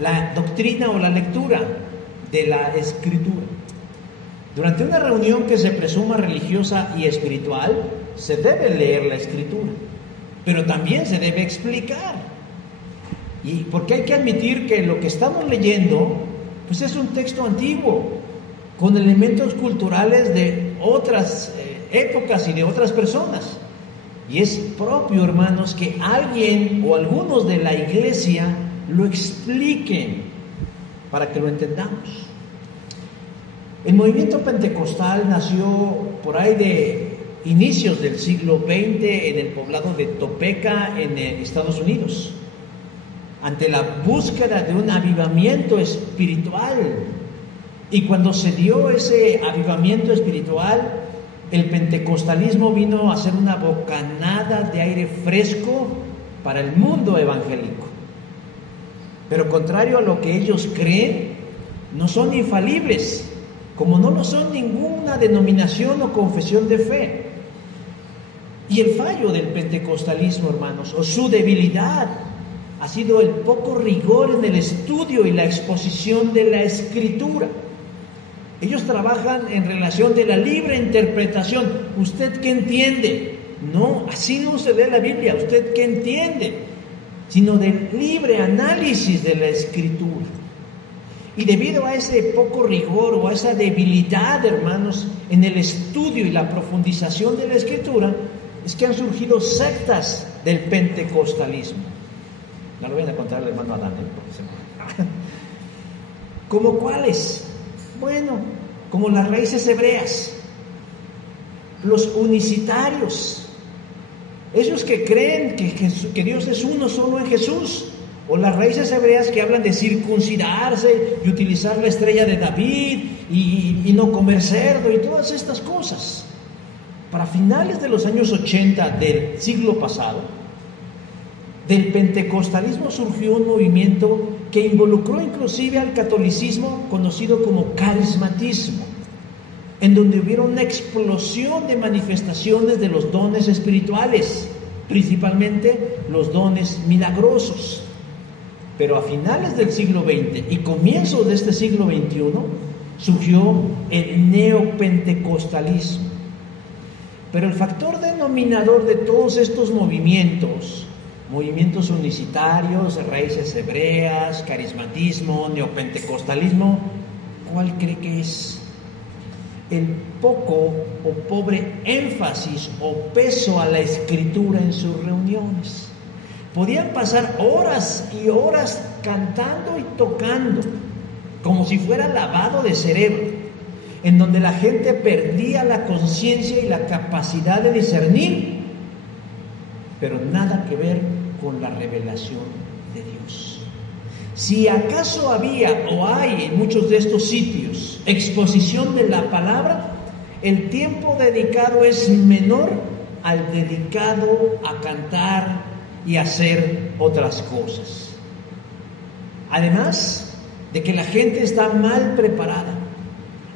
la doctrina o la lectura de la Escritura. Durante una reunión que se presuma religiosa y espiritual, se debe leer la Escritura, pero también se debe explicar. Y porque hay que admitir que lo que estamos leyendo, pues es un texto antiguo, con elementos culturales de otras épocas y de otras personas. Y es propio, hermanos, que alguien o algunos de la iglesia lo expliquen para que lo entendamos. El movimiento pentecostal nació por ahí de inicios del siglo XX en el poblado de Topeka, en Estados Unidos, ante la búsqueda de un avivamiento espiritual. Y cuando se dio ese avivamiento espiritual, el pentecostalismo vino a ser una bocanada de aire fresco para el mundo evangélico. Pero contrario a lo que ellos creen, no son infalibles, como no lo son ninguna denominación o confesión de fe. Y el fallo del pentecostalismo, hermanos, o su debilidad, ha sido el poco rigor en el estudio y la exposición de la Escritura. Ellos trabajan en relación de la libre interpretación. ¿Usted qué entiende? No, así no se lee la Biblia. ¿Usted qué entiende? Sino del libre análisis de la Escritura. Y debido a ese poco rigor o a esa debilidad, hermanos, en el estudio y la profundización de la Escritura, es que han surgido sectas del pentecostalismo. No lo voy a contar al hermano Adán, ¿Cómo cuáles? Bueno, como las raíces hebreas, los unicitarios, esos que creen que Dios es uno solo en Jesús, o las raíces hebreas que hablan de circuncidarse y utilizar la estrella de David y no comer cerdo y todas estas cosas. Para finales de los años 80 del siglo pasado, del pentecostalismo surgió un movimiento que involucró inclusive al catolicismo conocido como carismatismo, en donde hubo una explosión de manifestaciones de los dones espirituales, principalmente los dones milagrosos. Pero a finales del siglo XX y comienzos de este siglo XXI surgió el neopentecostalismo. Pero el factor denominador de todos estos movimientos unicitarios, raíces hebreas, carismatismo, neopentecostalismo, ¿cuál cree que es? El poco o pobre énfasis o peso a la Escritura en sus reuniones. Podían pasar horas y horas cantando y tocando, como si fuera lavado de cerebro, en donde la gente perdía la conciencia y la capacidad de discernir, pero nada que ver con la revelación de Dios. Si acaso había o hay en muchos de estos sitios exposición de la palabra, el tiempo dedicado es menor al dedicado a cantar y hacer otras cosas. Además de que la gente está mal preparada,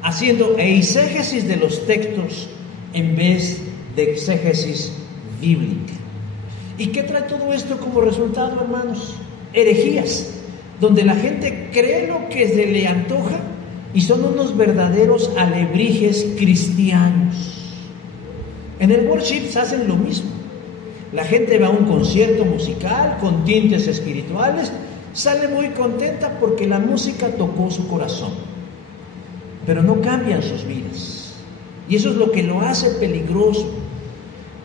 haciendo eisegesis de los textos en vez de exégesis bíblica. ¿Y qué trae todo esto como resultado, hermanos? Herejías, donde la gente cree lo que se le antoja y son unos verdaderos alebrijes cristianos. En el worship se hacen lo mismo. La gente va a un concierto musical con tintes espirituales, sale muy contenta porque la música tocó su corazón, pero no cambian sus vidas. Y eso es lo que lo hace peligroso,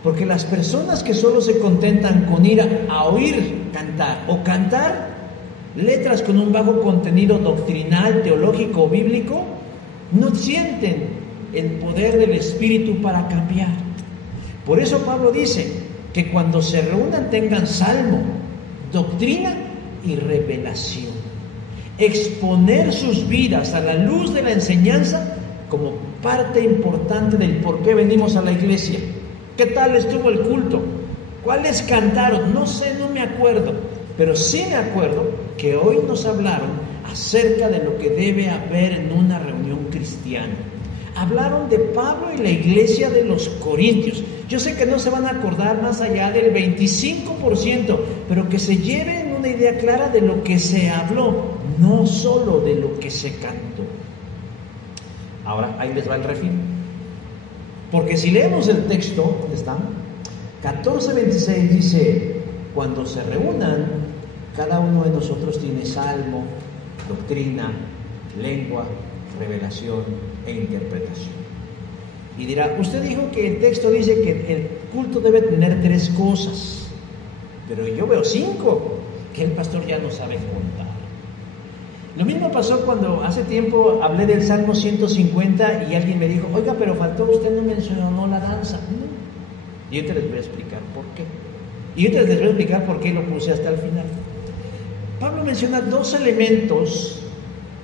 porque las personas que solo se contentan con ir a oír cantar o cantar letras con un bajo contenido doctrinal, teológico o bíblico, no sienten el poder del Espíritu para cambiar. Por eso Pablo dice que cuando se reúnan tengan salmo, doctrina y revelación. Exponer sus vidas a la luz de la enseñanza como parte importante del por qué venimos a la iglesia. ¿Qué tal estuvo el culto? ¿Cuáles cantaron? No sé, no me acuerdo, pero sí me acuerdo que hoy nos hablaron acerca de lo que debe haber en una reunión cristiana. Hablaron de Pablo y la iglesia de los Corintios. Yo sé que no se van a acordar más allá del 25%, pero que se lleven una idea clara de lo que se habló, no solo de lo que se cantó. Ahora, ahí les va el refil. Porque si leemos el texto, ¿dónde están? 14:26 dice: cuando se reúnan, cada uno de nosotros tiene salmo, doctrina, lengua, revelación e interpretación. Y dirá, usted dijo que el texto dice que el culto debe tener 3 cosas, pero yo veo 5 que el pastor ya no sabe contar. Lo mismo pasó cuando hace tiempo hablé del Salmo 150 y alguien me dijo, oiga, pero faltó, usted no mencionó la danza. No. Y ahorita les voy a explicar por qué. Y ahorita les voy a explicar por qué lo puse hasta el final. Pablo menciona 2 elementos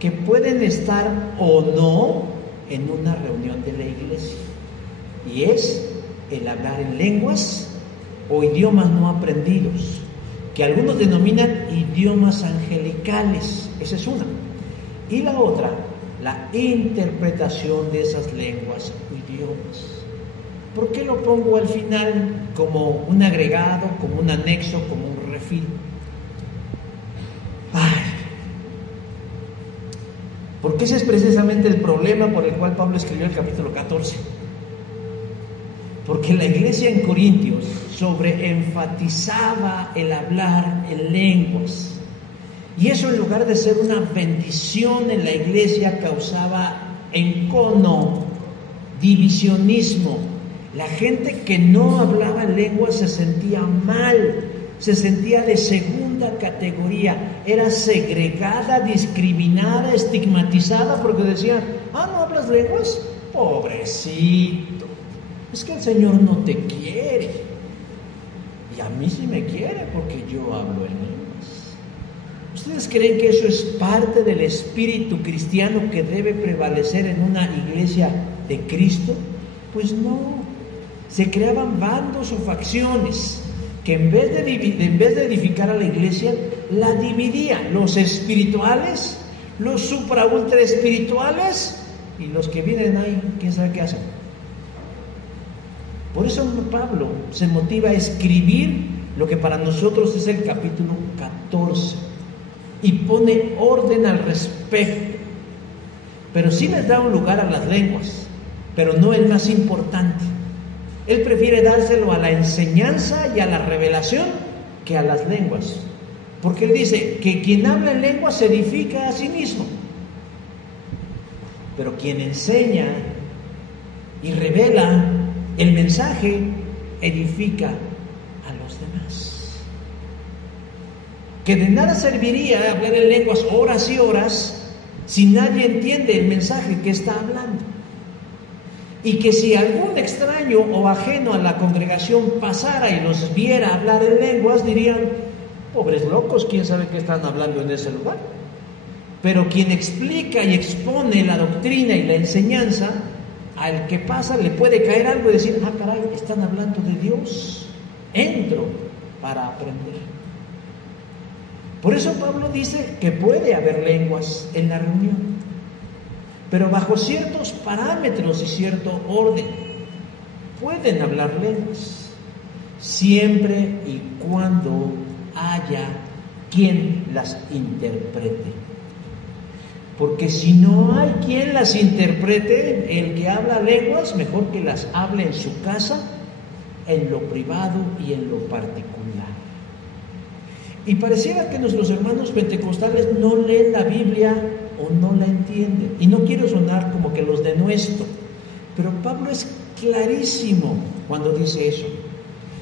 que pueden estar o no en una reunión de la iglesia, y es el hablar en lenguas o idiomas no aprendidos, que algunos denominan idiomas angelicales. Esa es una. Y la otra, la interpretación de esas lenguas o idiomas. ¿Por qué lo pongo al final como un agregado, como un anexo, como un refil? Porque ese es precisamente el problema por el cual Pablo escribió el capítulo 14. Porque la iglesia en Corintios sobreenfatizaba el hablar en lenguas. Y eso, en lugar de ser una bendición en la iglesia, causaba encono, divisionismo. La gente que no hablaba en lenguas se sentía mal, se sentía de segunda categoría, era segregada, discriminada, estigmatizada, porque decían, ¿no hablas lenguas? Pobrecito, es que el Señor no te quiere, y a mí sí me quiere porque yo hablo en lenguas. ¿Ustedes creen que eso es parte del espíritu cristiano que debe prevalecer en una iglesia de Cristo? Pues no. Se creaban bandos o facciones que en vez de edificar a la iglesia, la dividían. Los espirituales, los supra ultra espirituales y los que vienen ahí, quién sabe qué hacen. Por eso Pablo se motiva a escribir lo que para nosotros es el capítulo 14 y pone orden al respecto. Pero sí les da un lugar a las lenguas, pero no el más importante. Él prefiere dárselo a la enseñanza y a la revelación que a las lenguas. Porque él dice que quien habla en lenguas se edifica a sí mismo. Pero quien enseña y revela el mensaje, edifica a los demás. Que de nada serviría hablar en lenguas horas y horas si nadie entiende el mensaje que está hablando. Y que si algún extraño o ajeno a la congregación pasara y los viera hablar en lenguas, dirían, pobres locos, quién sabe qué están hablando en ese lugar. Pero quien explica y expone la doctrina y la enseñanza, al que pasa le puede caer algo y decir, caray, están hablando de Dios, entro para aprender. Por eso Pablo dice que puede haber lenguas en la reunión, pero bajo ciertos parámetros y cierto orden. Pueden hablar lenguas, siempre y cuando haya quien las interprete. Porque si no hay quien las interprete, el que habla lenguas, mejor que las hable en su casa, en lo privado y en lo particular. Y pareciera que nuestros hermanos pentecostales no leen la Biblia o no la entienden. Y no quiero sonar como que los denuesto, pero Pablo es clarísimo cuando dice eso.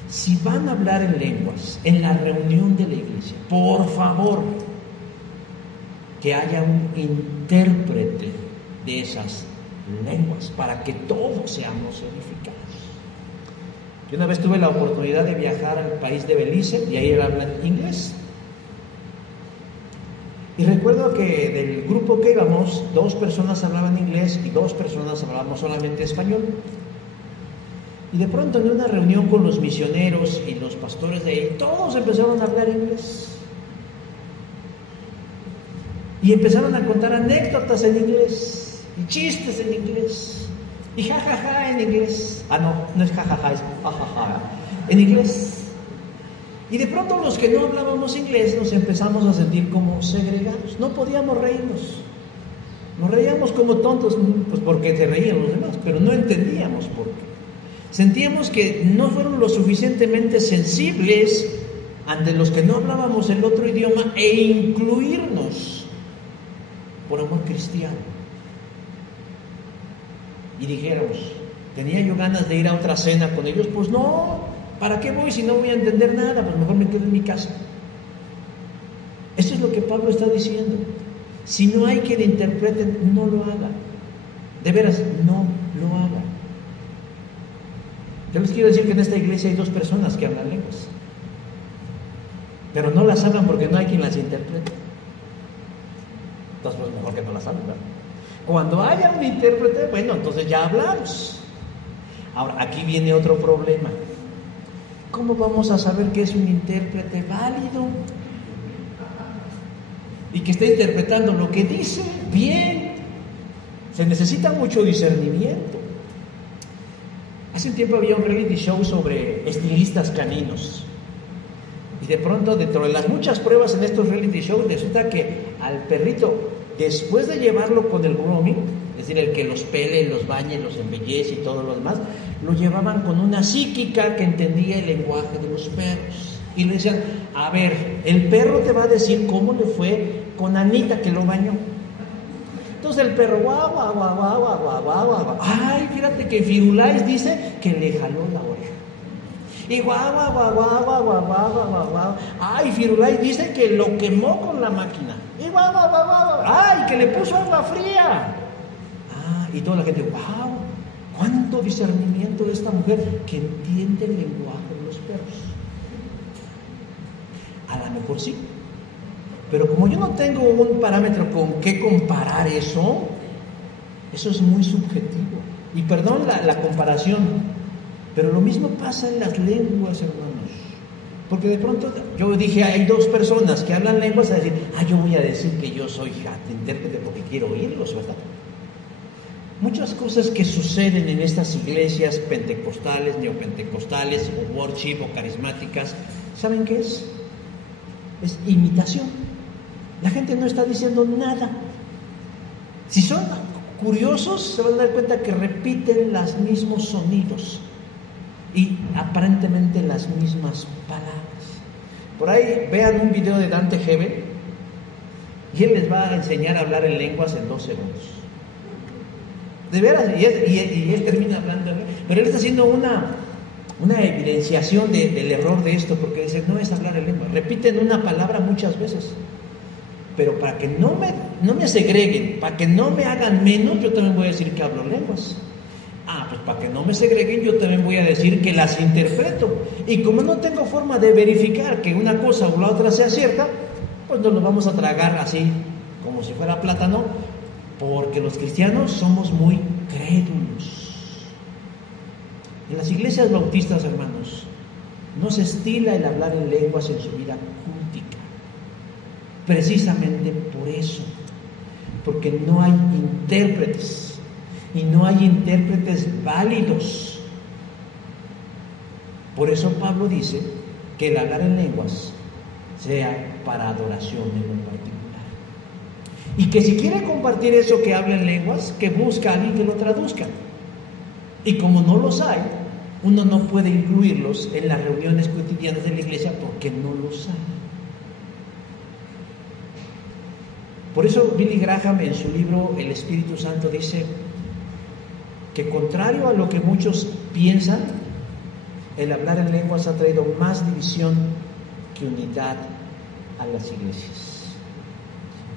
Si van a hablar en lenguas en la reunión de la iglesia, por favor, que haya un intérprete de esas lenguas para que todos seamos edificados. Yo una vez tuve la oportunidad de viajar al país de Belice y ahí hablan inglés. Y recuerdo que del grupo que íbamos, 2 personas hablaban inglés y 2 personas hablábamos solamente español. Y de pronto en una reunión con los misioneros y los pastores de ahí, todos empezaron a hablar inglés. Y empezaron a contar anécdotas en inglés, y chistes en inglés, y jajaja en inglés. No es jajaja, es jajaja en inglés. Y de pronto los que no hablábamos inglés nos empezamos a sentir como segregados. No podíamos reírnos. Nos reíamos como tontos, pues porque se reían los demás, pero no entendíamos por qué. Sentíamos que no fueron lo suficientemente sensibles ante los que no hablábamos el otro idioma e incluirnos por amor cristiano. Y dijéramos, ¿tenía yo ganas de ir a otra cena con ellos? Pues no, ¿para qué voy si no voy a entender nada? Pues mejor me quedo en mi casa. Esto es lo que Pablo está diciendo. Si no hay quien interprete, no lo haga. De veras, no lo haga. Yo les quiero decir que en esta iglesia hay 2 personas que hablan lenguas, pero no las hablan porque no hay quien las interprete. Entonces, pues mejor que no las hablen, ¿verdad? Cuando haya un intérprete, bueno, entonces ya hablamos. Ahora, aquí viene otro problema. ¿Cómo vamos a saber que es un intérprete válido? Y que está interpretando lo que dice bien. Se necesita mucho discernimiento. Hace un tiempo había un reality show sobre estilistas caninos. Y de pronto, dentro de las muchas pruebas en estos reality shows, resulta que al perrito, después de llevarlo con el grooming, es decir, el que los pele, los bañe, los embellece y todo lo demás, lo llevaban con una psíquica que entendía el lenguaje de los perros. Y le decían, a ver, el perro te va a decir cómo le fue con Anita que lo bañó. Entonces el perro, guau, guau, guau, guau, guau, guau, guau, guau. Ay, fíjate que Firulais dice que le jaló la oreja. Y guau, guau, guau, guau, guau, guau, guau, guau, guau. Ay, Firulais dice que lo quemó con la máquina. Y guau, guau, guau, guau. Ay, que le puso agua fría. Ah, y toda la gente, guau, cuánto discernimiento de esta mujer que entiende el lenguaje de los perros. A lo mejor sí. Pero como yo no tengo un parámetro con qué comparar eso es muy subjetivo. Y perdón la comparación, pero lo mismo pasa en las lenguas, hermanos. Porque de pronto yo dije, hay 2 personas que hablan lenguas, a decir, yo voy a decir que yo soy intérprete porque quiero oírlos, ¿verdad? Muchas cosas que suceden en estas iglesias pentecostales, neopentecostales, o worship, o carismáticas, ¿saben qué es? Es imitación. La gente no está diciendo nada. Si son curiosos, se van a dar cuenta que repiten los mismos sonidos y aparentemente las mismas palabras. Por ahí vean un video de Dante Gebel y él les va a enseñar a hablar en lenguas en 2 segundos. De veras, y él termina hablando, pero él está haciendo una evidenciación del error de esto, porque dice, no es hablar en lengua, repiten una palabra muchas veces. Pero para que no me segreguen, para que no me hagan menos, yo también voy a decir que hablo lenguas. Pues para que no me segreguen, yo también voy a decir que las interpreto. Y como no tengo forma de verificar que una cosa o la otra sea cierta, pues nos lo vamos a tragar así, como si fuera plátano, porque los cristianos somos muy crédulos. En las iglesias bautistas, hermanos, no se estila el hablar en lenguas en su vida cultica. precisamente por eso, porque no hay intérpretes y no hay intérpretes válidos. Por eso Pablo dice que el hablar en lenguas sea para adoración en lo particular, y que si quiere compartir eso que habla en lenguas, que busque a alguien que lo traduzca. Y como no los hay, uno no puede incluirlos en las reuniones cotidianas de la iglesia porque no los hay. Por eso Billy Graham en su libro El Espíritu Santo dice que, contrario a lo que muchos piensan, el hablar en lenguas ha traído más división que unidad a las iglesias.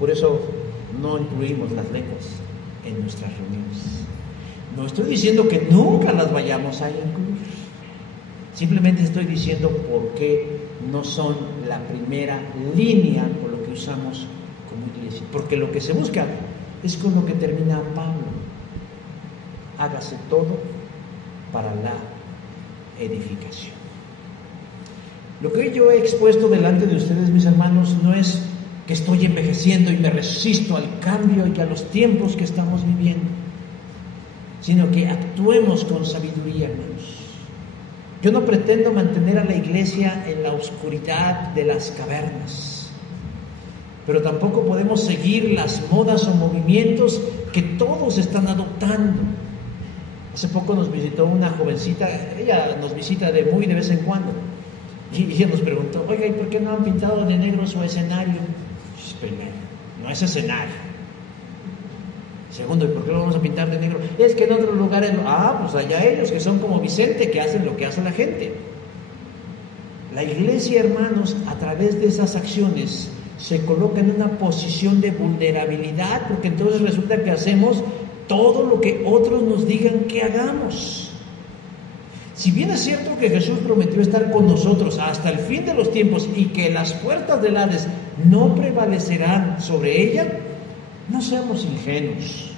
Por eso no incluimos las lenguas en nuestras reuniones. No estoy diciendo que nunca las vayamos a incluir. Simplemente estoy diciendo por qué no son la primera línea por lo que usamos como iglesia. Porque lo que se busca es con lo que termina Pablo: hágase todo para la edificación. Lo que yo he expuesto delante de ustedes, mis hermanos, no es que estoy envejeciendo y me resisto al cambio y a los tiempos que estamos viviendo, sino que actuemos con sabiduría, hermanos. Yo no pretendo mantener a la iglesia en la oscuridad de las cavernas, pero tampoco podemos seguir las modas o movimientos que todos están adoptando. Hace poco nos visitó una jovencita, ella nos visita de vez en cuando, y ella nos preguntó: oiga, ¿y por qué no han pintado de negro su escenario? Primero, no es escenario. Segundo, ¿y por qué lo vamos a pintar de negro? Es que en otros lugares, pues allá ellos que son como Vicente, que hacen lo que hace la gente. La iglesia, hermanos, a través de esas acciones se coloca en una posición de vulnerabilidad, porque entonces resulta que hacemos todo lo que otros nos digan que hagamos. Si bien es cierto que Jesús prometió estar con nosotros hasta el fin de los tiempos y que las puertas del Hades no prevalecerán sobre ella, no seamos ingenuos,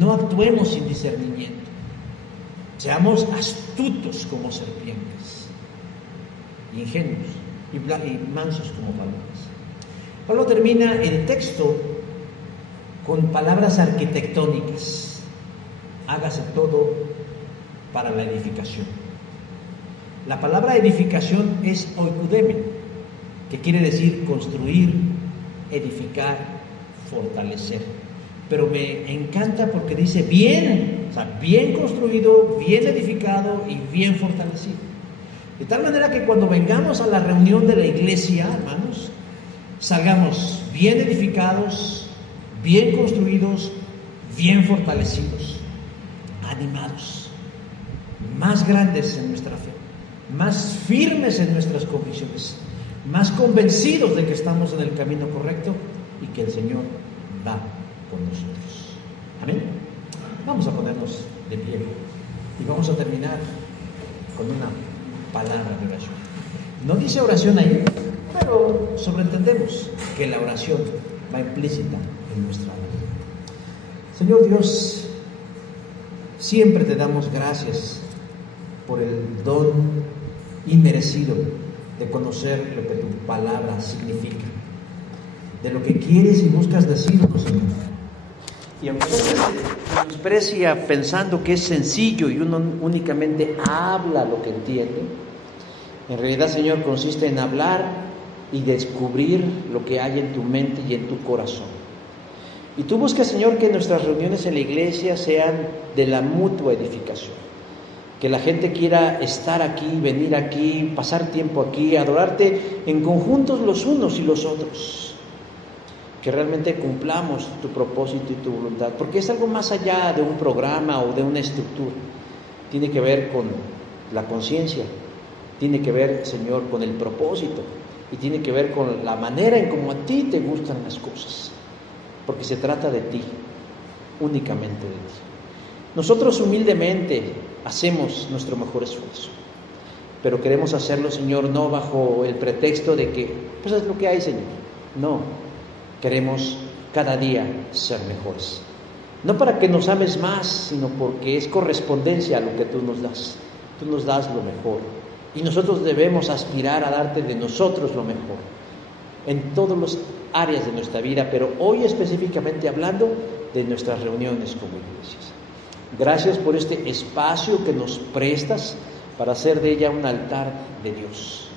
no actuemos sin discernimiento, seamos astutos como serpientes, ingenuos y mansos como palomas. Pablo termina el texto con palabras arquitectónicas: hágase todo para la edificación. La palabra edificación es oikudeme, que quiere decir construir, edificar, fortalecer. Pero me encanta porque dice bien, o sea, bien construido, bien edificado y bien fortalecido. De tal manera que cuando vengamos a la reunión de la iglesia, hermanos, salgamos bien edificados, bien construidos, bien fortalecidos, animados, más grandes en nuestra fe, más firmes en nuestras convicciones, más convencidos de que estamos en el camino correcto y que el Señor va con nosotros. Amén. Vamos a ponernos de pie y vamos a terminar con una palabra de oración. No dice oración ahí, pero sobreentendemos que la oración va implícita en nuestra vida. Señor Dios, siempre te damos gracias por el don inmerecido de conocer lo que tu palabra significa, de lo que quieres y buscas decirnos, Señor. Y aunque se menosprecia pensando que es sencillo y uno únicamente habla lo que entiende, en realidad, Señor, consiste en hablar y descubrir lo que hay en tu mente y en tu corazón. Y tú buscas, Señor, que nuestras reuniones en la iglesia sean de la mutua edificación, que la gente quiera estar aquí, venir aquí, pasar tiempo aquí, adorarte en conjuntos los unos y los otros, que realmente cumplamos tu propósito y tu voluntad, porque es algo más allá de un programa o de una estructura. Tiene que ver con la conciencia, tiene que ver, Señor, con el propósito, y tiene que ver con la manera en cómo a ti te gustan las cosas, porque se trata de ti, únicamente de ti. Nosotros humildemente hacemos nuestro mejor esfuerzo, pero queremos hacerlo, Señor, no bajo el pretexto de que, pues es lo que hay, Señor. No, queremos cada día ser mejores. No para que nos ames más, sino porque es correspondencia a lo que tú nos das. Tú nos das lo mejor. Y nosotros debemos aspirar a darte de nosotros lo mejor. en todas las áreas de nuestra vida, pero hoy específicamente hablando de nuestras reuniones como iglesias. Gracias por este espacio que nos prestas para hacer de ella un altar de Dios.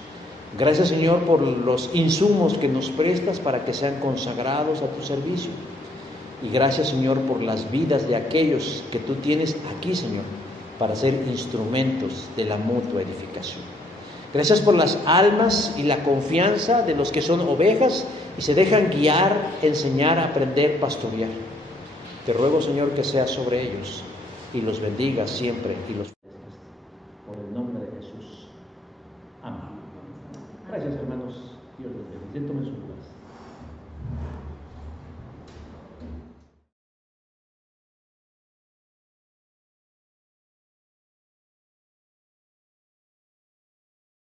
Gracias, Señor, por los insumos que nos prestas para que sean consagrados a tu servicio. Y gracias, Señor, por las vidas de aquellos que tú tienes aquí, Señor, para ser instrumentos de la mutua edificación. Gracias por las almas y la confianza de los que son ovejas y se dejan guiar, enseñar, aprender, pastorear. Te ruego, Señor, que seas sobre ellos y los bendiga siempre y los